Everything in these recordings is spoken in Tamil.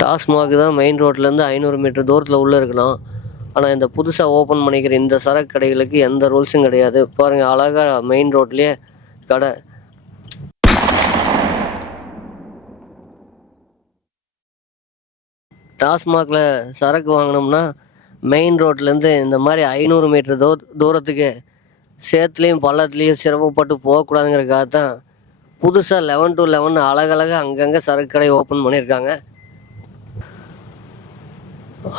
டாஸ்மாக் தான் மெயின் ரோட்லேருந்து 500 மீட்டர் தூரத்தில் உள்ளே இருக்கணும். ஆனால் இந்த புதுசாக ஓப்பன் பண்ணிக்கிற இந்த சரக்கு கடைகளுக்கு எந்த ரூல்ஸும் கிடையாது. பாருங்கள், அழகாக மெயின் ரோட்லேயே கடை. டாஸ்மாகில் சரக்கு வாங்கினோம்னா மெயின் ரோட்லேருந்து இந்த மாதிரி 500 மீட்டர் தூரத்துக்கு சேத்துலேயும் பள்ளத்துலேயும் சிரமப்பட்டு போகக்கூடாதுங்கிறதுக்காக தான் புதுசாக 11 to 11 அழகழகாக அங்கங்கே சரக்கு கடை ஓப்பன் பண்ணியிருக்காங்க.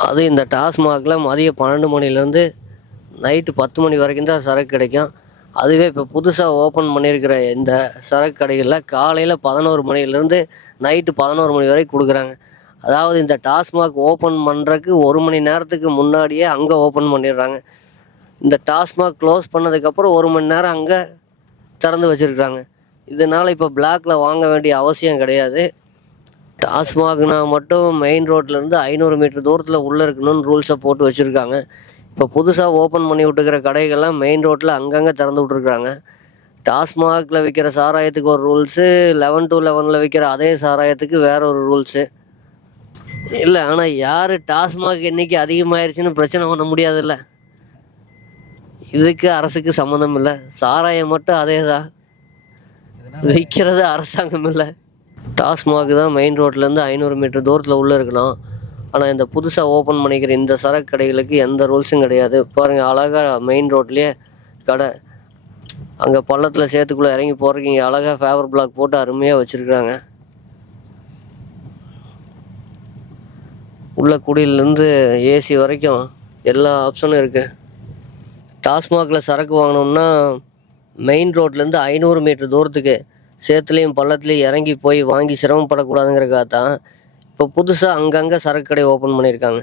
அது இந்த டாஸ்மாகில் மதியம் 12 மணிலேருந்து நைட்டு 10 மணி வரைக்கும் தான் சரக்கு கிடைக்கும். அதுவே இப்போ புதுசாக ஓப்பன் பண்ணியிருக்கிற இந்த சரக்கு கடைகளில் காலையில் 11 மணிலேருந்து நைட்டு 11 மணி வரைக்கும் கொடுக்குறாங்க. அதாவது இந்த டாஸ்மாக் ஓப்பன் பண்ணுறதுக்கு 1 மணி நேரத்துக்கு முன்னாடியே அங்கே ஓப்பன் பண்ணிடுறாங்க. இந்த டாஸ்மாக் க்ளோஸ் பண்ணதுக்கப்புறம் 1 மணி நேரம் அங்கே திறந்து வச்சுருக்காங்க. இதனால் இப்போ பிளாக்கில் வாங்க வேண்டிய அவசியம் கிடையாது. டாஸ்மாக்னா மட்டும் மெயின் ரோட்லேருந்து 500 மீட்டர் தூரத்தில் உள்ளே இருக்கணும்னு ரூல்ஸை போட்டு வச்சுருக்காங்க. இப்போ புதுசாக ஓப்பன் பண்ணி விட்டுக்கிற கடைகள்லாம் மெயின் ரோட்டில் அங்கங்கே திறந்து விட்ருக்குறாங்க. டாஸ்மாகில் விற்கிற சாராயத்துக்கு ஒரு ரூல்ஸு, 11 to 11 விற்கிற அதே சாராயத்துக்கு வேற ஒரு ரூல்ஸு இல்லை. ஆனால் யார் டாஸ்மாக் எண்ணிக்கை அதிகமாகிடுச்சின்னு பிரச்சனை பண்ண முடியாதுல்ல. இதுக்கு அரசுக்கு சம்மந்தம் இல்லை. சாராயம் மட்டும் அதே தான், விற்கிறது அரசாங்கம் இல்லை. டாஸ்மாக் தான் மெயின் ரோட்லேருந்து 500 மீட்டர் தூரத்தில் உள்ளே இருக்கணும். ஆனால் இந்த புதுசாக ஓப்பன் பண்ணிக்கிற இந்த சரக்கு கடைகளுக்கு எந்த ரூல்ஸும் கிடையாது. பாருங்கள், அழகாக மெயின் ரோட்லேயே கடை. அங்கே பள்ளத்தில் சேத்துக்குள்ளே இறங்கி போகிறதுக்கு இங்கே அழகாக ஃபேவர் பிளாக் போட்டு அருமையாக வச்சுருக்குறாங்க. உள்ள குடியிலேருந்து ஏசி வரைக்கும் எல்லா ஆப்ஷனும் இருக்குது. டாஸ்மாகில் சரக்கு வாங்கினோம்னா மெயின் ரோட்லேருந்து 500 மீட்டர் தூரத்துக்கு சேத்துலேயும் பள்ளத்துலேயும் இறங்கி போய் வாங்கி சிரமப்படக்கூடாதுங்கிறக்காக தான் இப்போ புதுசாக அங்கங்கே சரக்கு கடை ஓப்பன் பண்ணியிருக்காங்க.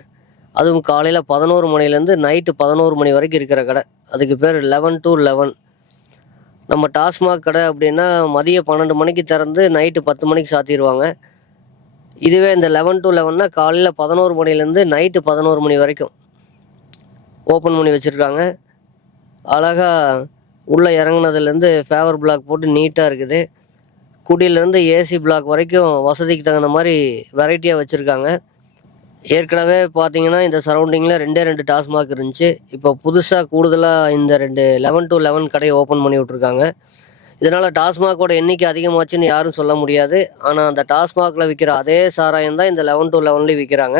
அதுவும் காலையில் 11 மணிலேருந்து நைட்டு 11 மணி வரைக்கும் இருக்கிற கடை. அதுக்கு பேர் 11 to 11. நம்ம டாஸ்மாக் கடை அப்படின்னா மதியம் 12 மணிக்கு திறந்து நைட்டு 10 மணிக்கு சாத்திடுவாங்க. இதுவே இந்த 11 to 11னா காலையில் 11 மணிலேருந்து நைட்டு 11 மணி வரைக்கும் ஓப்பன் பண்ணி வச்சுருக்காங்க. அழகாக உள்ளே இறங்குனதுலேருந்து ஃபேவர் பிளாக் போட்டு நீட்டாக இருக்குது. குடியிலேருந்து ஏசி பிளாக் வரைக்கும் வசதிக்கு தகுந்த மாதிரி வெரைட்டியாக வச்சுருக்காங்க. ஏற்கனவே பார்த்தீங்கன்னா இந்த சரௌண்டிங்கில் 2 டாஸ்மாக் இருந்துச்சு. இப்போ புதுசாக கூடுதலாக இந்த 11 to 11 கடையை ஓப்பன் பண்ணி விட்ருக்காங்க. இதனால் டாஸ்மாகோட எண்ணிக்கை அதிகமாச்சுன்னு யாரும் சொல்ல முடியாது. ஆனால் அந்த டாஸ்மாகில் விற்கிற அதே சாராயம் தான் இந்த 11 to 11 விற்கிறாங்க.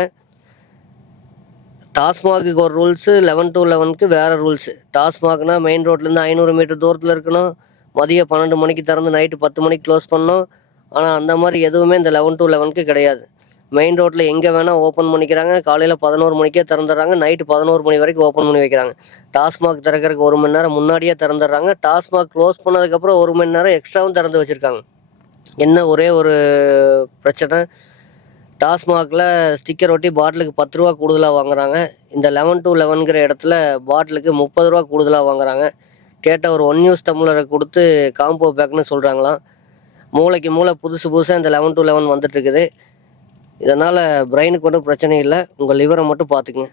டாஸ்மாகுக்கு ஒரு ரூல்ஸு, 11 to 11க்கு வேறு ரூல்ஸு. டாஸ்மாக்னால் மெயின் ரோட்லேருந்து 500 மீட்டர் தூரத்தில் இருக்கணும். மதியம் 12 மணிக்கு திறந்து நைட்டு 10 மணிக்கு க்ளோஸ் பண்ணோம். ஆனால் அந்த மாதிரி எதுவுமே இந்த 11 to 11க்கு கிடையாது. மெயின் ரோட்டில் எங்கே வேணால் ஓப்பன் பண்ணிக்கிறாங்க. காலையில் 11 மணிக்கே திறந்துடுறாங்க. நைட்டு 11 மணி வரைக்கும் ஓப்பன் பண்ணி வைக்கிறாங்க. டாஸ்மாக் திறக்கிறதுக்கு 1 மணி நேரம் முன்னாடியே திறந்துடுறாங்க. டாஸ்மாக் க்ளோஸ் பண்ணதுக்கப்புறம் 1 மணி நேரம் எக்ஸ்ட்ராவும் திறந்து வச்சுருக்காங்க. என்ன ஒரே ஒரு பிரச்சனை, டாஸ்மாகில் ஸ்டிக்கர் ஒட்டி பாட்டிலுக்கு 10 ரூபா கூடுதலாக வாங்குறாங்க. இந்த 11 to 11ங்கிற இடத்துல பாட்டிலுக்கு 30 ரூபா கூடுதலாக வாங்குறாங்க. கேட்ட ஒரு 1 யூஸ் டம்ளரை கொடுத்து காம்போ பேக்னு சொல்கிறாங்களாம். மூளைக்கு மூளை புதுசாக இந்த 11 to 11 வந்துட்டுருக்குது. இதனால் பிரெயினுக்கு ஒன்றும் பிரச்சனை இல்லை. உங்கள் லிவரை மட்டும் பார்த்துக்குங்க.